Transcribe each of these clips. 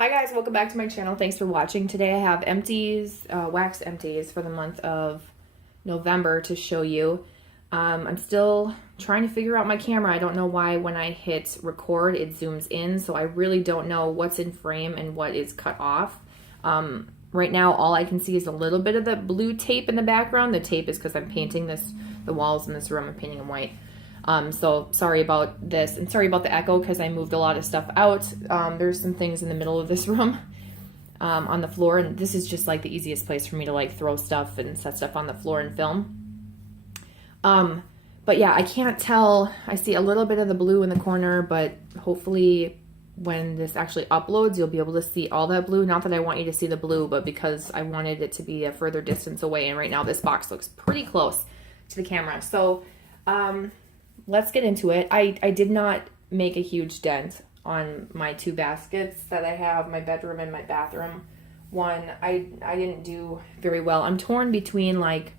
Hi guys, welcome back to my channel. Thanks for watching. Today I have empties, wax empties for the month of November to show you. I'm still trying to figure out my camera. I don't know why when I hit record it zooms in, so I really don't know what's in frame and what is cut off. Right now all I can see is a little bit of the blue tape in the background. The tape is because I'm painting the walls in this room. I'm painting them white. So sorry about this, and sorry about the echo because I moved a lot of stuff out. There's some things in the middle of this room on the floor, and this is just like the easiest place for me to like throw stuff and set stuff on the floor and film. But yeah, I can't tell. I see a little bit of the blue in the corner, but hopefully when this actually uploads, you'll be able to see all that blue. Not that I want you to see the blue, but because I wanted it to be a further distance away, and right now this box looks pretty close to the camera. So, let's get into it. I did not make a huge dent on my two baskets that I have, my bedroom and my bathroom one. I didn't do very well. I'm torn between like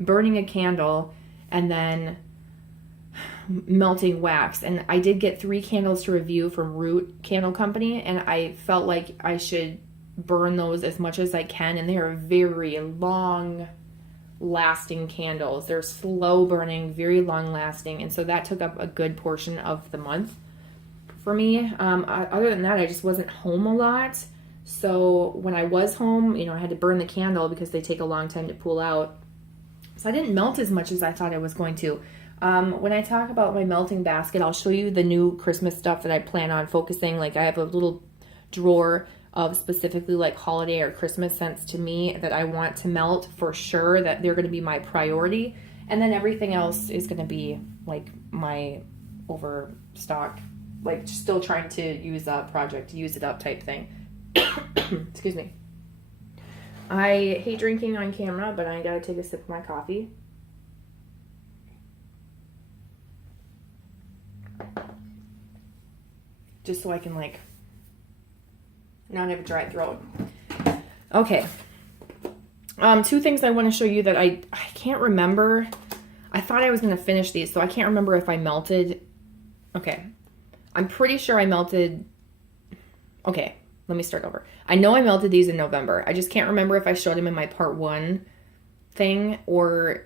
burning a candle and then melting wax. And I did get 3 candles to review from Root Candle Company, and I felt like I should burn those as much as I can. And they are very long lasting candles. They're slow burning, very long lasting, and so that took up a good portion of the month for me. Other than that, I just wasn't home a lot, so when I was home, you know, I had to burn the candle because they take a long time to pull out, so I didn't melt as much as I thought I was going to. When I talk about my melting basket, I'll show you the new Christmas stuff that I plan on focusing. Like I have a little drawer of specifically like holiday or Christmas scents to me that I want to melt for sure, that they're going to be my priority. And then everything else is going to be like my overstock, like still trying to use a project, use it up type thing. Excuse me. I hate drinking on camera, but I gotta take a sip of my coffee. Just so I can like not have a dry throat. Okay. 2 things I want to show you that I can't remember. I thought I was going to finish these, so I can't remember if I melted. Okay. I'm pretty sure I melted. Okay, let me start over. I know I melted these in November. I just can't remember if I showed them in my part 1 thing or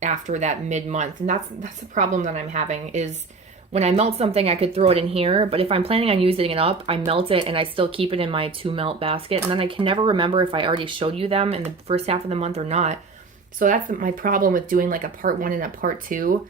after that mid-month. And that's the problem that I'm having is when I melt something, I could throw it in here, but if I'm planning on using it up, I melt it and I still keep it in my to melt basket, and then I can never remember if I already showed you them in the first half of the month or not. So that's my problem with doing like a part 1 and a part 2.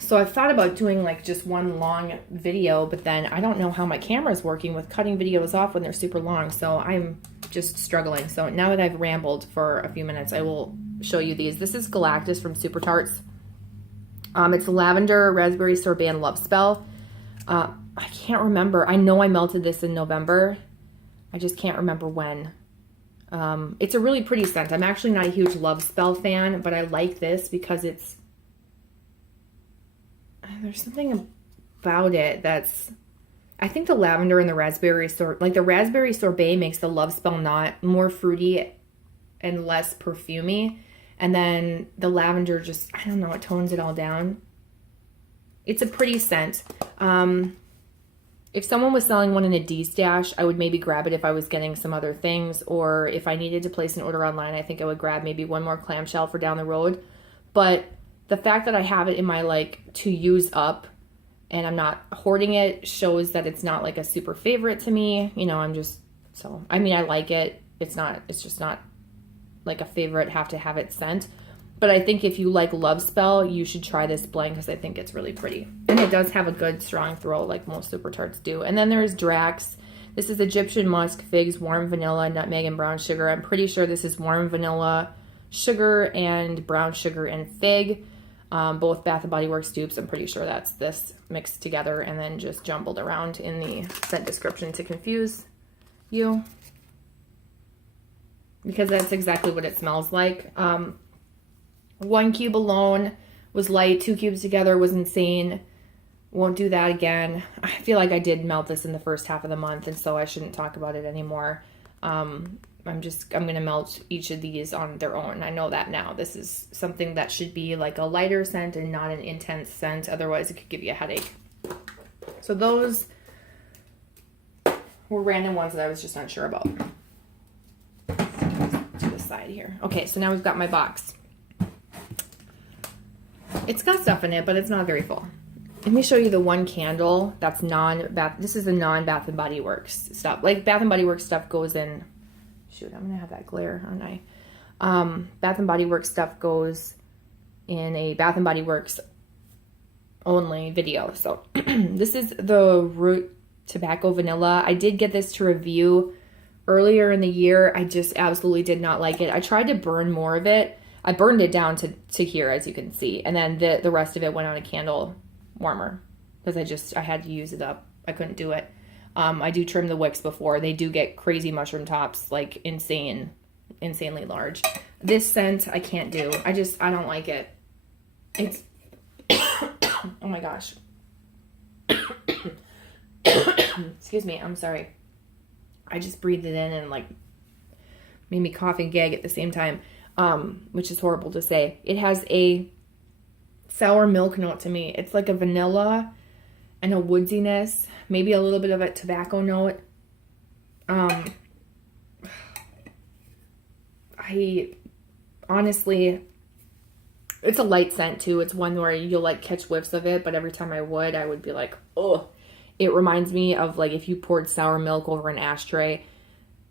So I've thought about doing like just one long video, but then I don't know how my camera is working with cutting videos off when they're super long, so I'm just struggling. So now that I've rambled for a few minutes, I will show you these. This is Galactus from Super Tarts. It's lavender, raspberry sorbet, and love spell. I can't remember. I know I melted this in November. I just can't remember when. It's a really pretty scent. I'm actually not a huge love spell fan, but I like this because it's... There's something about it that's... I think the lavender and the raspberry like the raspberry sorbet makes the love spell not more fruity and less perfumey. And then the lavender just, I don't know, it tones it all down. It's a pretty scent. If someone was selling one in a DESTASH, I would maybe grab it if I was getting some other things, or if I needed to place an order online, I think I would grab maybe one more clamshell for down the road. But the fact that I have it in my like to use up and I'm not hoarding it shows that it's not like a super favorite to me. You know, I'm just, so, I mean, I like it. It's just not like a favorite have to have it scent. But I think if you like love spell, you should try this blend because I think it's really pretty. And it does have a good strong throw like most Super Tarts do. And then there's Drax. This is Egyptian musk, figs, warm vanilla, nutmeg, and brown sugar. I'm pretty sure this is warm vanilla, sugar, and brown sugar and fig. Both Bath & Body Works dupes. I'm pretty sure that's this mixed together and then just jumbled around in the scent description to confuse you, because that's exactly what it smells like. 1 cube alone was light, 2 cubes together was insane. Won't do that again. I feel like I did melt this in the first half of the month, and so I shouldn't talk about it anymore. I'm gonna melt each of these on their own. I know that now. This is something that should be like a lighter scent and not an intense scent. Otherwise it could give you a headache. So those were random ones that I was just unsure about. To the side here. Okay, so now we've got my box. It's got stuff in it, but it's not very full. Let me show you the one candle that's non-bath. This is the non-Bath and Body Works stuff. Like Bath and Body Works stuff goes in. Shoot, I'm gonna have that glare, aren't I? Bath and Body Works stuff goes in a Bath and Body Works only video. So this is the Root Tobacco Vanilla. I did get this to review earlier in the year. I just absolutely did not like it. I tried to burn more of it. I burned it down to here, as you can see. And then the rest of it went on a candle warmer because I had to use it up. I couldn't do it. I do trim the wicks before. They do get crazy mushroom tops, like insanely large. This scent I can't do. I don't like it. It's oh my gosh. Excuse me, I'm sorry. I just breathed it in and like made me cough and gag at the same time, which is horrible to say. It has a sour milk note to me. It's like a vanilla and a woodsiness, maybe a little bit of a tobacco note. I honestly, it's a light scent too. It's one where you'll like catch whiffs of it, but every time I would be like, oh. It reminds me of like if you poured sour milk over an ashtray.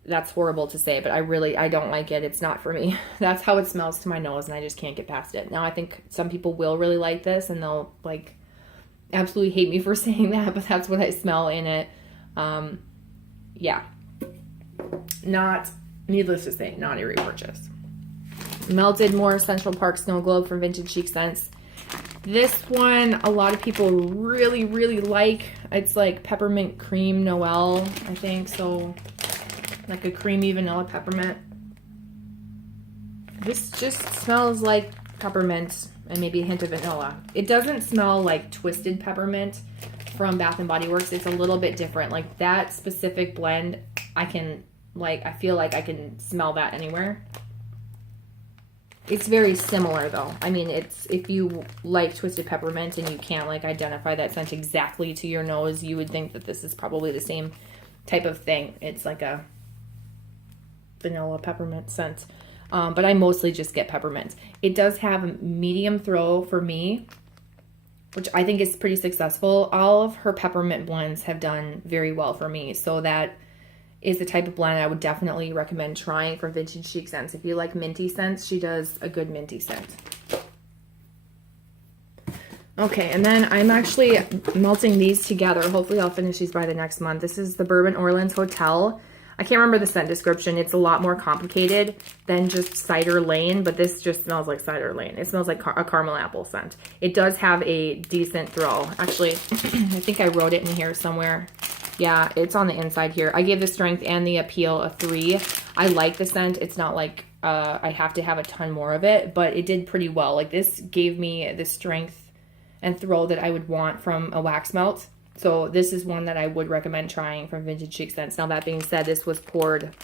That's horrible to say, but I don't like it. It's not for me. That's how it smells to my nose, and I just can't get past it. Now, I think some people will really like this, and they'll like absolutely hate me for saying that, but that's what I smell in it. Yeah. Not, needless to say, not a repurchase. Melted Moor Central Park Snow Globe from Vintage Chic Scents. This one, a lot of people really, really like. It's like peppermint cream Noel, I think. So, like a creamy vanilla peppermint. This just smells like peppermint and maybe a hint of vanilla. It doesn't smell like twisted peppermint from Bath and Body Works. It's a little bit different. Like that specific blend, I feel like I can smell that anywhere. It's very similar though. I mean, it's, if you like twisted peppermint and you can't like identify that scent exactly to your nose, you would think that this is probably the same type of thing. It's like a vanilla peppermint scent. But I mostly just get peppermint. It does have a medium throw for me, which I think is pretty successful. All of her peppermint blends have done very well for me. So that is the type of blend I would definitely recommend trying for Vintage Chic Scents. If you like minty scents, she does a good minty scent. Okay, and then I'm actually melting these together. Hopefully I'll finish these by the next month. This is the Bourbon Orleans Hotel. I can't remember the scent description. It's a lot more complicated than just Cider Lane, but this just smells like Cider Lane. It smells like a caramel apple scent. It does have a decent throw. Actually, I think I wrote it in here somewhere. Yeah, it's on the inside here. I gave the strength and the appeal a 3. I like the scent. It's not like I have to have a ton more of it, but it did pretty well. Like this gave me the strength and throw that I would want from a wax melt. So this is one that I would recommend trying from Vintage Chic Scents. Now that being said, this was poured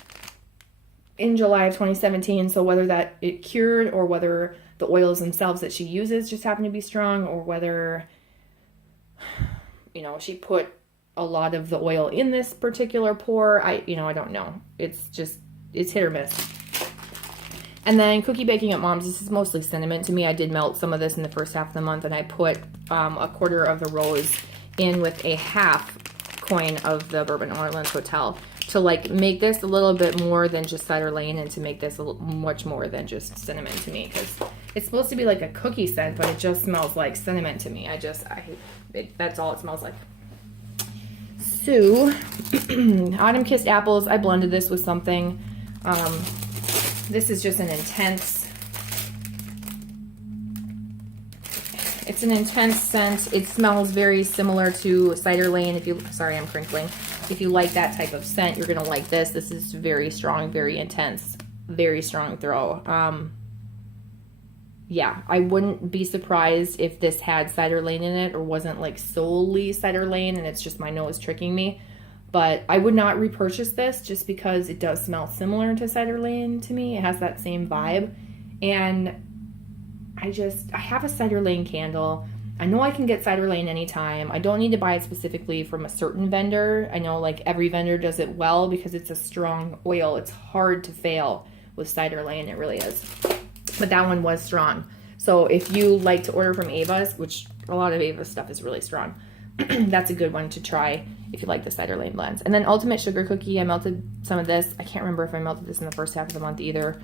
in July of 2017. So whether that it cured or whether the oils themselves that she uses just happen to be strong, or whether, you know, she put a lot of the oil in this particular pour, I don't know. It's hit or miss. And then Cookie Baking at Mom's. This is mostly cinnamon to me. I did melt some of this in the first half of the month, and I put a quarter of the rose in with a half coin of the Bourbon Orleans Hotel to like make this a little bit more than just Cider Lane, and to make this much more than just cinnamon to me, because it's supposed to be like a cookie scent, but it just smells like cinnamon to me. That's all it smells like. So, Autumn Kissed Apples, I blended this with something. This is just an intense, it's an intense scent. It smells very similar to Cider Lane. Sorry, I'm crinkling. If you like that type of scent, you're going to like this. This is very strong, very intense, very strong throw. Yeah, I wouldn't be surprised if this had Cider Lane in it, or wasn't like solely Cider Lane and it's just my nose tricking me. But I would not repurchase this just because it does smell similar to Cider Lane to me. It has that same vibe. And I have a Cider Lane candle. I know I can get Cider Lane anytime. I don't need to buy it specifically from a certain vendor. I know like every vendor does it well because it's a strong oil. It's hard to fail with Cider Lane. It really is. But that one was strong. So if you like to order from Ava's, which a lot of Ava's stuff is really strong, that's a good one to try if you like the Cider Lane blends. And then Ultimate Sugar Cookie, I melted some of this. I can't remember if I melted this in the first half of the month either.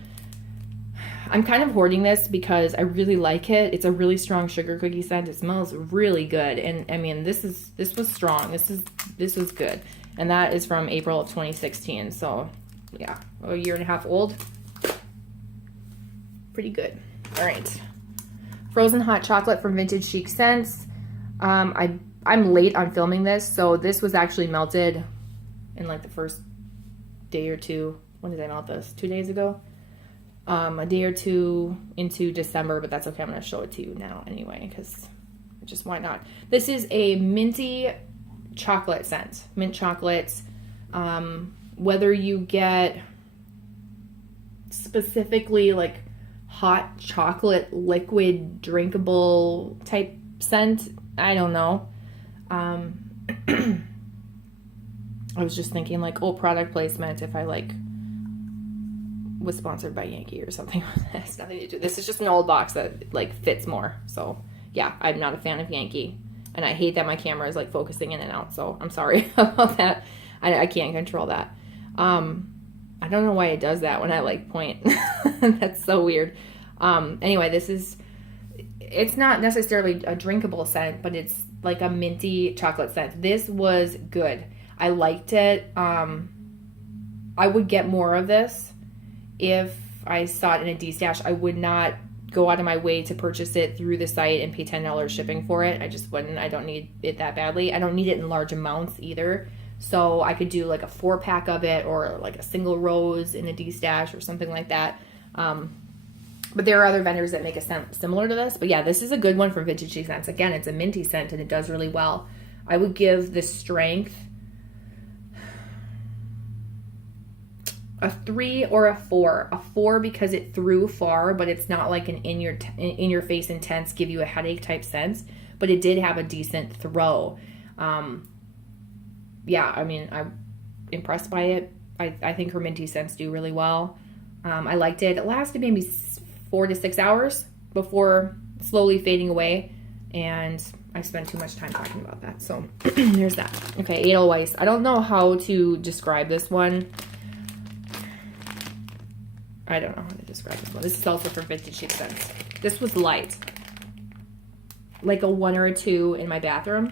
I'm kind of hoarding this because I really like it. It's a really strong sugar cookie scent. It smells really good. And I mean, this was strong. This was good. And that is from April of 2016. So yeah, a year and a half old. Pretty good. All right. Frozen hot chocolate from Vintage Chic Scents. I'm late on filming this, so this was actually melted in like the first day or two. When did I melt this? 2 days ago? A day or two into December, but that's okay. I'm going to show it to you now anyway, because just why not? This is a minty chocolate scent. Mint chocolates. Whether you get specifically like hot chocolate liquid drinkable type scent, I don't know. I was just thinking like, oh, product placement if I like was sponsored by Yankee or something. It has nothing to do. This is just an old box that like fits more. So yeah, I'm not a fan of Yankee, and I hate that my camera is like focusing in and out. So I'm sorry about that. I can't control that. I don't know why it does that when I like point. That's so weird. Anyway, it's not necessarily a drinkable scent, but it's like a minty chocolate scent. This was good. I liked it. I would get more of this if I saw it in a DESTASH. I would not go out of my way to purchase it through the site and pay $10 shipping for it. I just wouldn't. I don't need it that badly. I don't need it in large amounts either. So I could do like a 4-pack of it, or like a single rose in a DESTASH or something like that. But there are other vendors that make a scent similar to this. But yeah, this is a good one from Vintage Chic Scents. Again, it's a minty scent and it does really well. I would give the strength a 3 or a 4. A 4 because it threw far, but it's not like an in your face intense, give you a headache type scent. But it did have a decent throw. Yeah, I mean, I'm impressed by it. I think her minty scents do really well. I liked it. It lasted maybe 4 to 6 hours before slowly fading away, and I spent too much time talking about that. So there's that. Okay, Edelweiss. I don't know how to describe this one. I don't know how to describe this one. This is also from Vintage Chic Scents. This was light. Like a 1 or a 2 in my bathroom.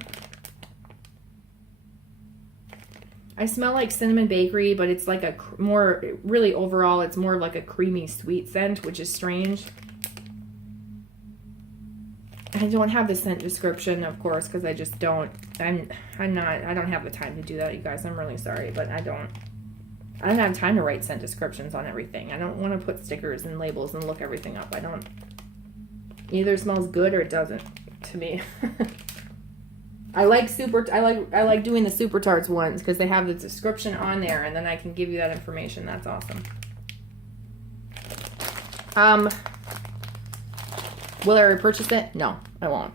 I smell like cinnamon bakery, but it's like a more, really overall, it's more of like a creamy sweet scent, which is strange. I don't have the scent description, of course, because I just don't, I don't have the time to do that, you guys. I'm really sorry, but I don't have time to write scent descriptions on everything. I don't want to put stickers and labels and look everything up. Either smells good or it doesn't, to me. I like doing the Super Tarts ones because they have the description on there, and then I can give you that information. That's awesome. Will I repurchase it? No, I won't.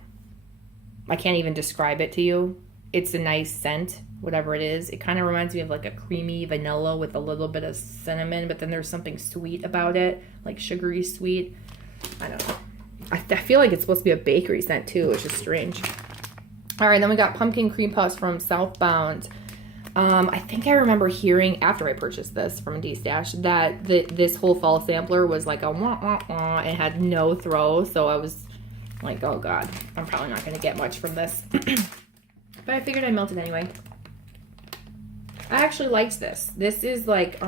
I can't even describe it to you. It's a nice scent, whatever it is. It kind of reminds me of like a creamy vanilla with a little bit of cinnamon, but then there's something sweet about it, like sugary sweet. I don't know. I feel like it's supposed to be a bakery scent too, which is strange. All right, then we got pumpkin cream puffs from Southbound. I think I remember hearing after I purchased this from DESTASH that this whole fall sampler was like a wah, wah, wah, and had no throw. So I was like, oh God, I'm probably not going to get much from this. But I figured I'd melt it anyway. I actually liked this. This is like,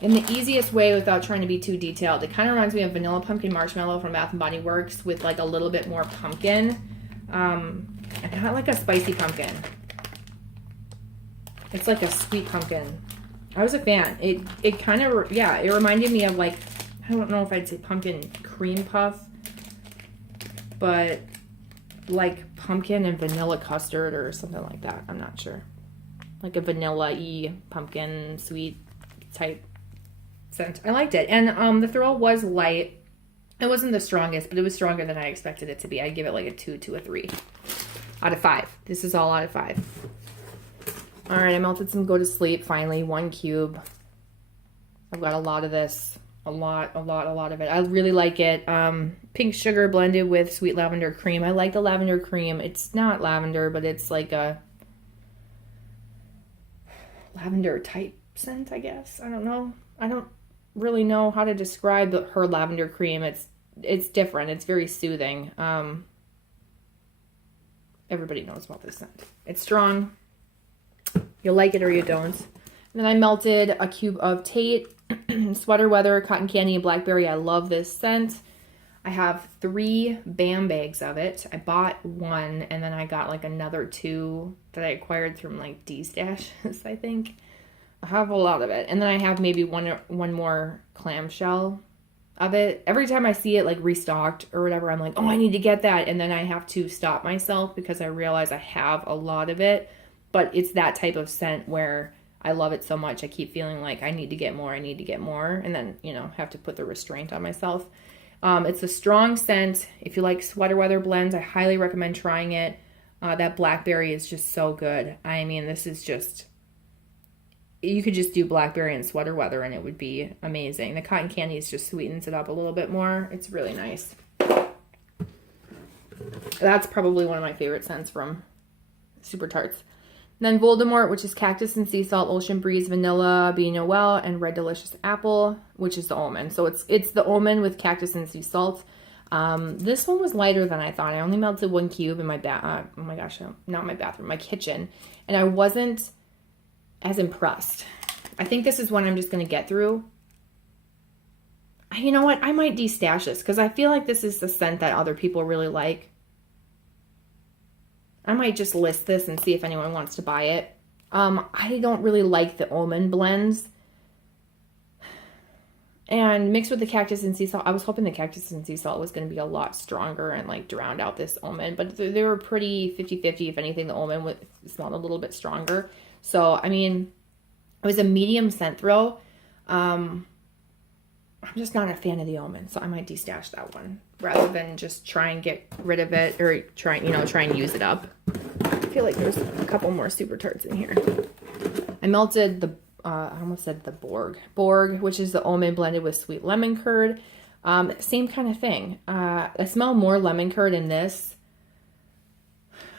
in the easiest way without trying to be too detailed. It kind of reminds me of Vanilla Pumpkin Marshmallow from Bath & Body Works with like a little bit more pumpkin. And not like a spicy pumpkin. It's like a sweet pumpkin. I was a fan. It kind of, yeah, it reminded me of like, I don't know if I'd say pumpkin cream puff, but like pumpkin and vanilla custard or something like that. I'm not sure. Like a vanilla-y pumpkin sweet type scent. I liked it. And the throw was light. It wasn't the strongest, but it was stronger than I expected it to be. I'd give it like a 2 to a 3 out of 5. This is all out of 5. All right, I melted some Go to Sleep finally, 1 cube. I've got a lot of this, a lot of it. I really like it. Pink sugar blended with sweet lavender cream. I like the lavender cream. It's not lavender, but it's like a lavender type scent, I guess. I don't know. I don't really know how to describe her lavender cream. It's different. It's very soothing. Everybody knows about this scent. It's strong. You like it or you don't. And then I melted a cube of Tate, Sweater Weather, Cotton Candy, and Blackberry. I love this scent. I have 3 BAM bags of it. I bought 1, and then I got like another 2 that I acquired from like DESTASH, I think. I have a lot of it. And then I have maybe one more clamshell of it. Every time I see it like restocked or whatever, I'm like, oh, I need to get that. And then I have to stop myself because I realize I have a lot of it. But it's that type of scent where I love it so much. I keep feeling like I need to get more. And then, you know, have to put the restraint on myself. It's a strong scent. If you like Sweater Weather blends, I highly recommend trying it. That Blackberry is just so good. I mean, this is just, you could just do Blackberry and Sweater Weather and it would be amazing. The Cotton Candy just sweetens it up a little bit more. It's really nice. That's probably one of my favorite scents from Super Tarts. Then Voldemort, which is Cactus and Sea Salt, Ocean Breeze, Vanilla, Be Noel, and Red Delicious Apple, which is the almond. So it's the almond with Cactus and Sea Salt. This one was lighter than I thought. I only melted 1 cube in my oh my gosh, not my bathroom, my kitchen. And I wasn't as impressed. I think this is one I'm just going to get through. You know what? I might destash this because I feel like this is the scent that other people really like. I might just list this and see if anyone wants to buy it. I don't really like the almond blends. And mixed with the Cactus and Sea Salt, I was hoping the Cactus and Sea Salt was going to be a lot stronger and like drowned out this almond. But they were pretty 50-50. If anything, the almond smelled a little bit stronger. So, I mean, it was a medium scent throw. I'm just not a fan of the almond, so I might destash that one rather than just try and get rid of it or try and use it up. I feel like there's a couple more Super Tarts in here. I melted the, I almost said the Borg, which is the almond blended with sweet lemon curd. Same kind of thing. I smell more lemon curd in this.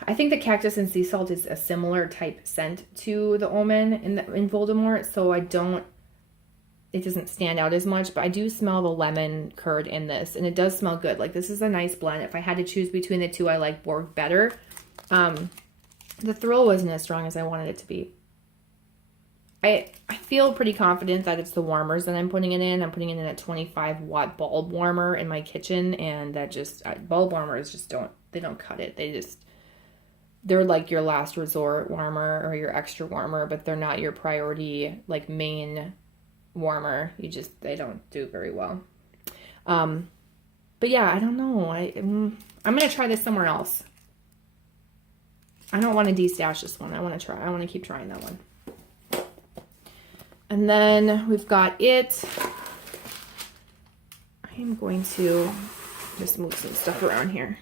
I think the Cactus and Sea Salt is a similar type scent to the almond in Voldemort, so it doesn't stand out as much, but I do smell the lemon curd in this, and it does smell good. Like, this is a nice blend. If I had to choose between the two, I like Borg better. The thrill wasn't as strong as I wanted it to be. I feel pretty confident that it's the warmers that I'm putting it in. I'm putting it in a 25 watt bulb warmer in my kitchen, and that just, bulb warmers just don't cut it. They're like your last resort warmer or your extra warmer, but they're not your priority, like, main warmer. They don't do very well. But yeah, I don't know. I'm gonna try this somewhere else. I don't want to destash this one. I want to keep trying that one. And then we've got it. I am going to just move some stuff around here.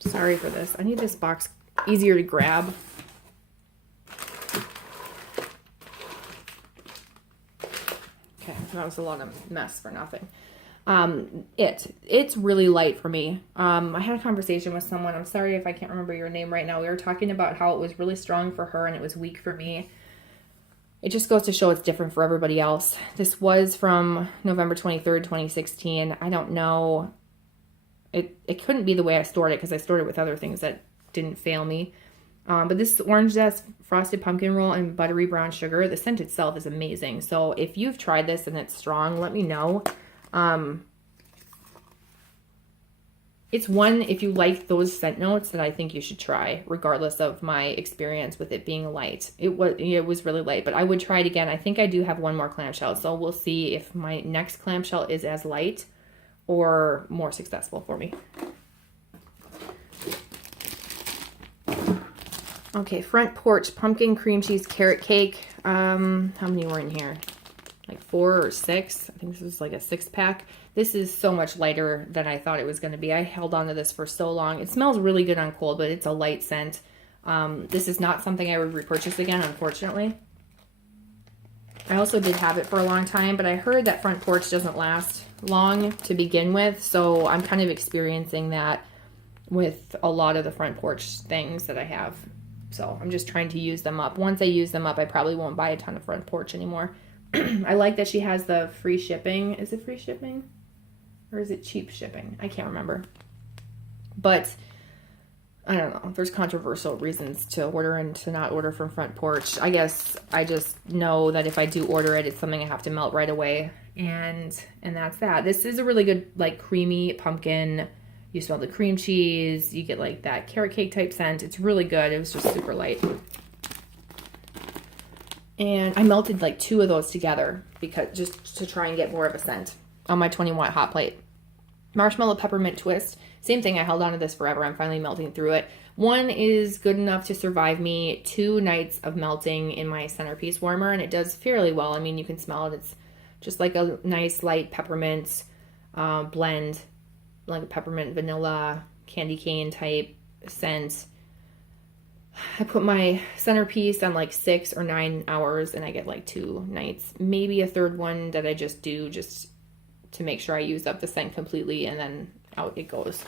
Sorry for this. I need this box easier to grab. Okay, that was a lot of mess for nothing. It's really light for me. I had a conversation with someone. I'm sorry if I can't remember your name right now. We were talking about how it was really strong for her and it was weak for me. It just goes to show it's different for everybody else. This was from November 23rd, 2016. I don't know. It couldn't be the way I stored it because I stored it with other things that didn't fail me. But this is Orange Zest Frosted Pumpkin Roll and Buttery Brown Sugar. The scent itself is amazing. So if you've tried this and it's strong, let me know. It's one, if you like those scent notes, that I think you should try, regardless of my experience with it being light. It was really light, but I would try it again. I think I do have one more clamshell, so we'll see if my next clamshell is as light or more successful for me. Okay, Front Porch pumpkin cream cheese carrot cake. How many were in here? Like 4 or 6. I think this is like a 6-pack. This is so much lighter than I thought it was going to be. I held on to this for so long. It smells really good on cold, but it's a light scent. This is not something I would repurchase again, unfortunately. I also did have it for a long time, but I heard that Front Porch doesn't last long to begin with, so I'm kind of experiencing that with a lot of the Front Porch things that I have. So I'm just trying to use them up. Once I use them up, I probably won't buy a ton of Front Porch anymore. I like that she has the free shipping. Is it free shipping? Or is it cheap shipping? I can't remember. But I don't know. There's controversial reasons to order and to not order from Front Porch. I guess I just know that if I do order it, it's something I have to melt right away. And that's that. This is a really good, like, creamy pumpkin. You smell the cream cheese. You get like that carrot cake type scent. It's really good. It was just super light. And I melted like 2 of those together because just to try and get more of a scent on my 20-watt hot plate. Marshmallow peppermint twist. Same thing. I held on to this forever. I'm finally melting through it. 1 is good enough to survive me 2 nights of melting in my centerpiece warmer, and it does fairly well. I mean, you can smell it. It's just like a nice light peppermint blend, like a peppermint vanilla candy cane type scent. I put my centerpiece on like 6 or 9 hours, and I get like 2 nights, maybe a third one that I just do just to make sure I use up the scent completely, and then out it goes.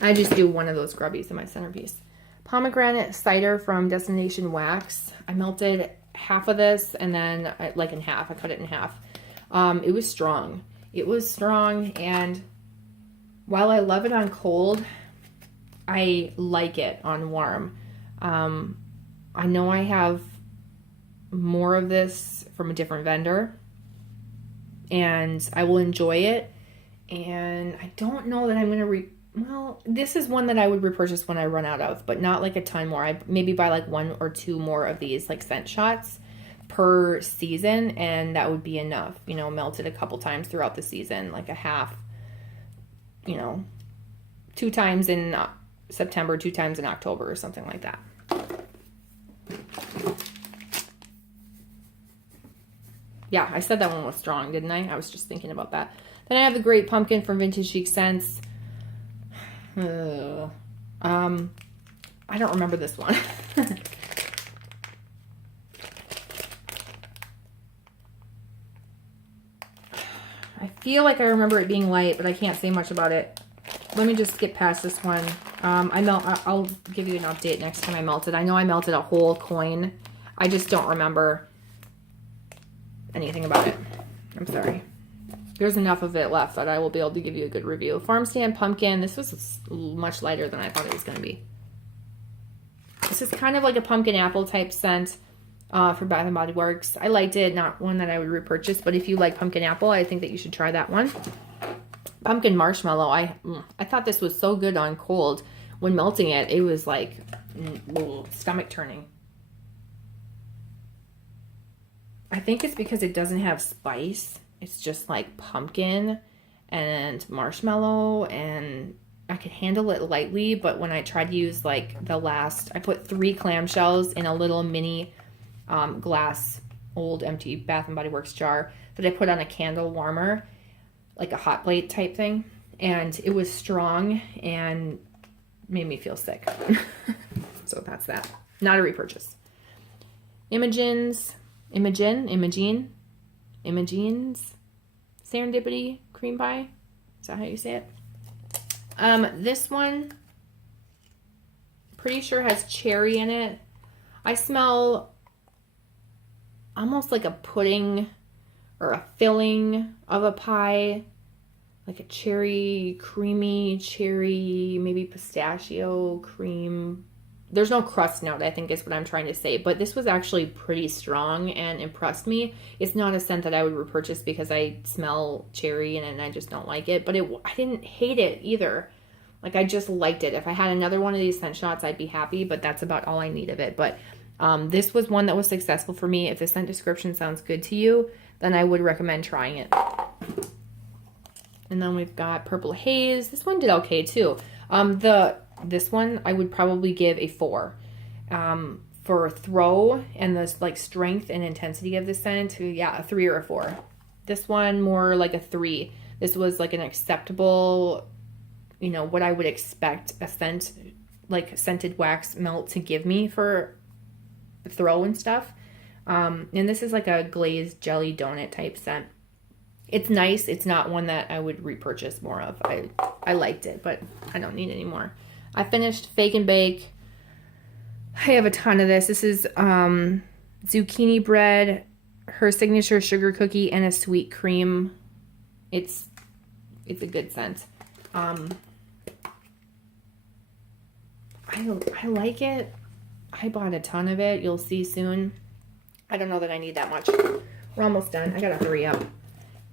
I just do 1 of those grubbies in my centerpiece. Pomegranate cider from Destination Wax. I melted half of this, and then like in half. I cut it in half. It was strong. It was strong, and while I love it on cold, I like it on warm. I know I have more of this from a different vendor, and I will enjoy it. And I don't know that I'm going to well, this is one that I would repurchase when I run out of, but not like a ton more. I maybe buy like 1 or 2 more of these like scent shots per season, and that would be enough. You know, melted a couple times throughout the season, like a half, you know, 2 times in September, 2 times in October, or something like that. Yeah, I said that one was strong, didn't I? I was just thinking about that. Then I have the Great Pumpkin from Vintage Chic Scents. I don't remember this one. I feel like I remember it being light, but I can't say much about it. Let me just skip past this one. I'll give you an update next time I melt it. I know I melted a whole coin. I just don't remember anything about it. I'm sorry. There's enough of it left that I will be able to give you a good review. Farm Stand Pumpkin. This was much lighter than I thought it was going to be. This is kind of like a pumpkin apple type scent for Bath & Body Works. I liked it. Not one that I would repurchase, but if you like pumpkin apple, I think that you should try that one. Pumpkin marshmallow. I thought this was so good on cold. When melting it, it was like stomach turning. I think it's because it doesn't have spice. It's just like pumpkin and marshmallow, and I could handle it lightly, but when I tried to use like I put 3 clamshells in a little mini glass old empty Bath & Body Works jar that I put on a candle warmer, like a hot plate type thing, and it was strong and made me feel sick. So that's that. Not a repurchase. Imogen's Serendipity Cream Pie. Is that how you say it? This one, pretty sure has cherry in it. I smell almost like a pudding or a filling of a pie, like a creamy cherry, maybe pistachio cream. There's no crust note, I think is what I'm trying to say. But this was actually pretty strong and impressed me. It's not a scent that I would repurchase because I smell cherry and I just don't like it. But I didn't hate it either. Like, I just liked it. If I had another one of these scent shots, I'd be happy. But that's about all I need of it. But this was one that was successful for me. If the scent description sounds good to you, then I would recommend trying it. And then we've got Purple Haze. This one did okay too. This one I would probably give a 4. for throw and the like strength and intensity of the scent, yeah, a 3 or a 4. This one more like a 3. This was like an acceptable, you know, what I would expect a scent, like scented wax melt to give me for throw and stuff. And this is like a glazed jelly donut type scent. It's nice. It's not one that I would repurchase more of. I liked it, but I don't need any more. I finished Fake and Bake. I have a ton of this. This is zucchini bread, her signature sugar cookie, and a sweet cream. It's a good scent. I like it. I bought a ton of it. You'll see soon. I don't know that I need that much. We're almost done. I got a 3 up.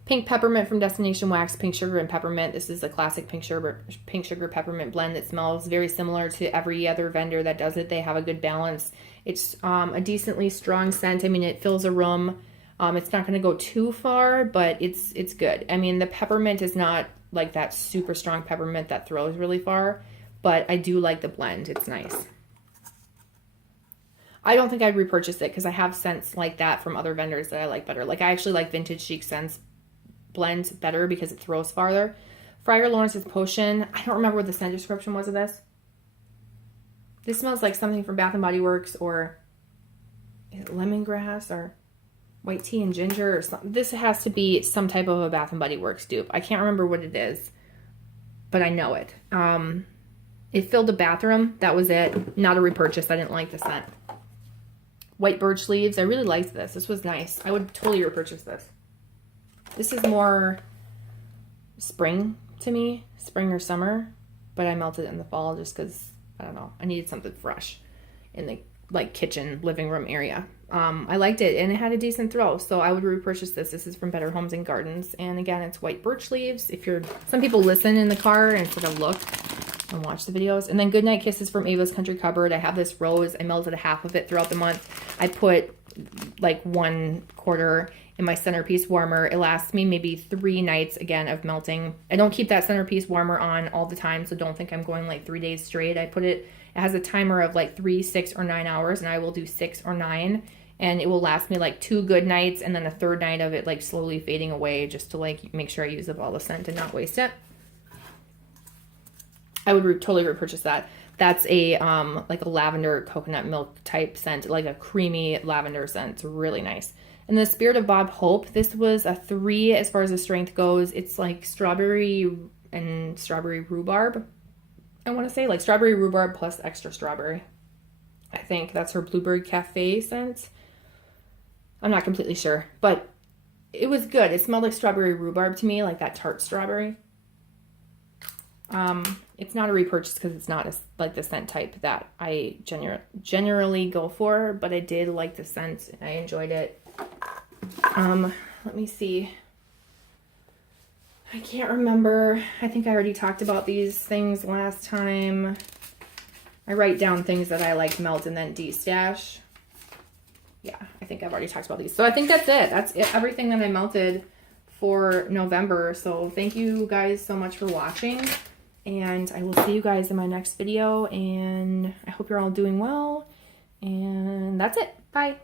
Pink Peppermint from Destination Wax, Pink Sugar and Peppermint. This is a classic pink sugar peppermint blend that smells very similar to every other vendor that does it. They have a good balance. It's a decently strong scent. I mean, it fills a room. It's not going to go too far, but it's good. I mean, the peppermint is not like that super strong peppermint that throws really far, but I do like the blend. It's nice. I don't think I'd repurchase it because I have scents like that from other vendors that I like better. Like I actually like Vintage Chic scents blend better because it throws farther. Friar Lawrence's Potion. I don't remember what the scent description was of this. This smells like something from Bath and Body Works, or is it lemongrass or white tea and ginger or something. This has to be some type of a Bath and Body Works dupe. I can't remember what it is, but I know it. It filled a bathroom. That was it. Not a repurchase. I didn't like the scent. White birch leaves. I really liked this. This was nice. I would totally repurchase this. This is more spring to me, spring or summer, but I melted it in the fall just because, I don't know, I needed something fresh in the like kitchen, living room area. I liked it, and it had a decent throw, so I would repurchase this. This is from Better Homes and Gardens, and again, it's white birch leaves. Some people listen in the car instead of look and watch the videos. And then Goodnight Kisses from Ava's Country Cupboard. I have this rose. I melted a half of it throughout the month. I put like 1/4 in my centerpiece warmer. It lasts me maybe 3 nights again of melting. I don't keep that centerpiece warmer on all the time, so don't think I'm going like 3 days straight. It has a timer of like 3, 6, or 9 hours, and I will do 6 or 9, and it will last me like 2 good nights, and then a third night of it like slowly fading away, just to like make sure I use up all the scent and not waste it. I would totally repurchase that. That's a like a lavender coconut milk type scent, like a creamy lavender scent. It's really nice. And the Spirit of Bob Hope, this was a 3 as far as the strength goes. It's like strawberry and strawberry rhubarb. I want to say like strawberry rhubarb plus extra strawberry. I think that's her Blueberry Cafe scent. I'm not completely sure, but it was good. It smelled like strawberry rhubarb to me, like that tart strawberry. It's not a repurchase because it's not like the scent type that I generally go for, but I did like the scent and I enjoyed it. Let me see. I can't remember. I think I already talked about these things last time. I write down things that I like melt and then DESTASH. Yeah, I think I've already talked about these. So I think that's it. That's it. Everything that I melted for November. So thank you guys so much for watching. And I will see you guys in my next video. And I hope you're all doing well. And that's it. Bye.